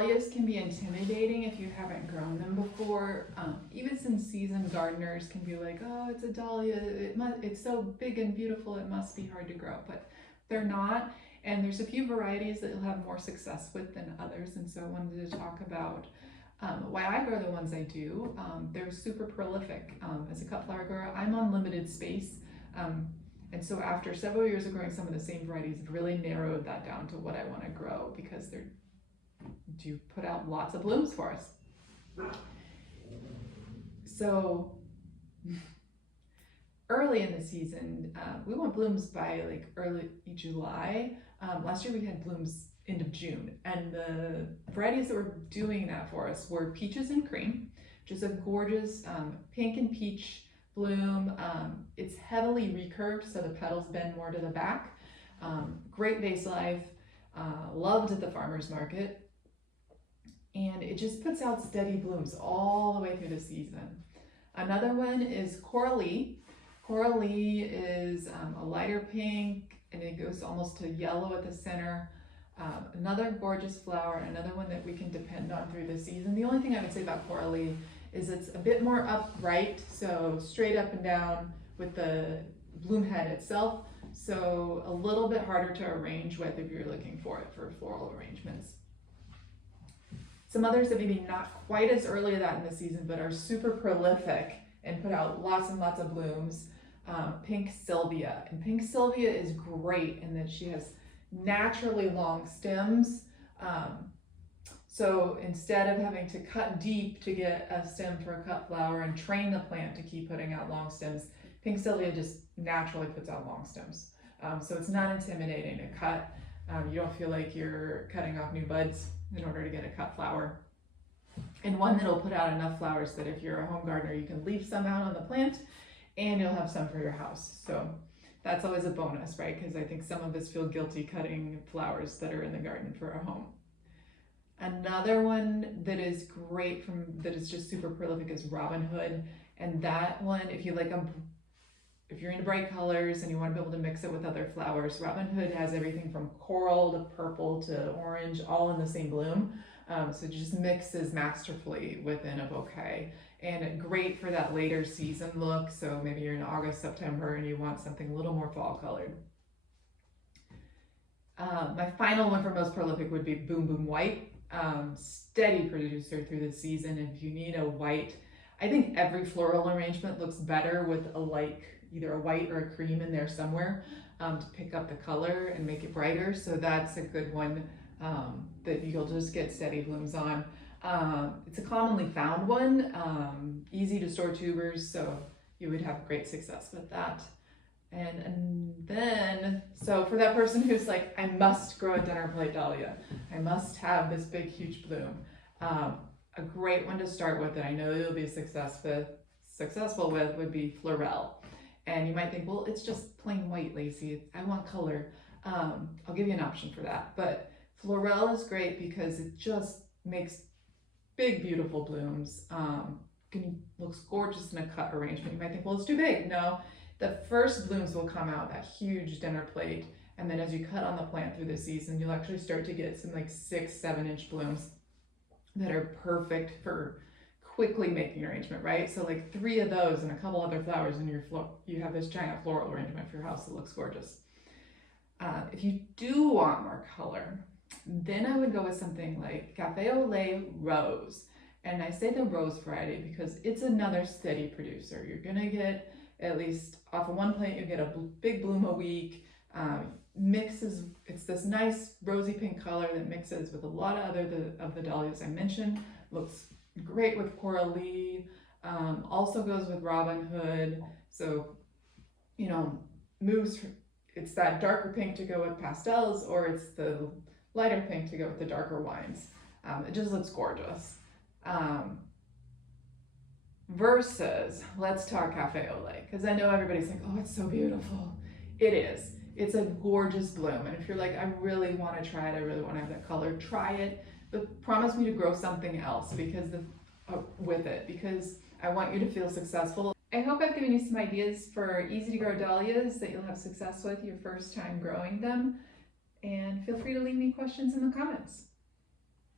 dahlias can be intimidating if you haven't grown them before. Even some seasoned gardeners can be like, oh, it's a dahlia, it's so big and beautiful, it must be hard to grow, but they're not. And there's a few varieties that you'll have more success with than others, and so I wanted to talk about why I grow the ones I do. They're super prolific. As a cut flower grower, I'm on limited space. And so after several years of growing some of the same varieties, I've really narrowed that down to what I want to grow because they do put out lots of blooms for us. So early in the season, we want blooms by like early July. Last year we had blooms end of June, and the varieties that were doing that for us were peaches and cream, which is a gorgeous pink and peach bloom. It's heavily recurved, so the petals bend more to the back. Great vase life, loved at the farmer's market, and it just puts out steady blooms all the way through the season. Another one is Coralie. Coralie is a lighter pink, and it goes almost to yellow at the center. Another gorgeous flower, another one that we can depend on through the season. The only thing I would say about Coralie is it's a bit more upright, so straight up and down with the bloom head itself, so a little bit harder to arrange with if you're looking for it for floral arrangements. Some others that maybe not quite as early that in the season, but are super prolific and put out lots and lots of blooms. Pink Sylvia. And Pink Sylvia is great in that she has naturally long stems. So instead of having to cut deep to get a stem for a cut flower and train the plant to keep putting out long stems, Pink Sylvia just naturally puts out long stems. So it's not intimidating to cut. You don't feel like you're cutting off new buds in order to get a cut flower. And one that'll put out enough flowers that if you're a home gardener, you can leave some out on the plant and you'll have some for your house. So that's always a bonus, right? Because I think some of us feel guilty cutting flowers that are in the garden for our home. Another one that is great that is just super prolific is Robin Hood. And that one, if you're into bright colors and you want to be able to mix it with other flowers, Robin Hood has everything from coral to purple to orange, all in the same bloom. So it just mixes masterfully within a bouquet. And great for that later season look. So maybe you're in August, September, and you want something a little more fall colored. My final one for most prolific would be Boom Boom White. Steady producer through the season. If you need a white, I think every floral arrangement looks better with either a white or a cream in there somewhere to pick up the color and make it brighter. So that's a good one that you'll just get steady blooms on. It's a commonly found one, easy to store tubers, so you would have great success with that. And then, so for that person who's like, I must grow a dinner plate dahlia, I must have this big, huge bloom, a great one to start with that I know you'll be successful with would be Florel. And you might think, well, it's just plain white, Lacey, I want color. I'll give you an option for that. But Florel is great because it just makes big, beautiful blooms. Looks gorgeous in a cut arrangement. You might think, well, it's too big. No. The first blooms will come out, that huge dinner plate, and then as you cut on the plant through the season, you'll actually start to get some like 6-7 inch blooms that are perfect for quickly making arrangement, right? So like 3 of those and a couple other flowers in your you have this giant floral arrangement for your house that looks gorgeous. If you do want more color, then I would go with something like Café au Lait Rose. And I say the rose variety because it's another steady producer. You're gonna get, at least off of one plant, you get a big bloom a week. It's this nice rosy pink color that mixes with a lot of of the dahlias I mentioned. Looks great with Coralie, also goes with Robin Hood. So, it's that darker pink to go with pastels, or it's the lighter pink to go with the darker wines. It just looks gorgeous. Versus, let's talk Café au Lait, because I know everybody's like, oh, it's so beautiful. It is. It's a gorgeous bloom, and if you're like, I really want to try it, I really want to have that color, try it, but promise me to grow something else with it, because I want you to feel successful. I hope I've given you some ideas for easy to grow dahlias that you'll have success with your first time growing them, and feel free to leave me questions in the comments.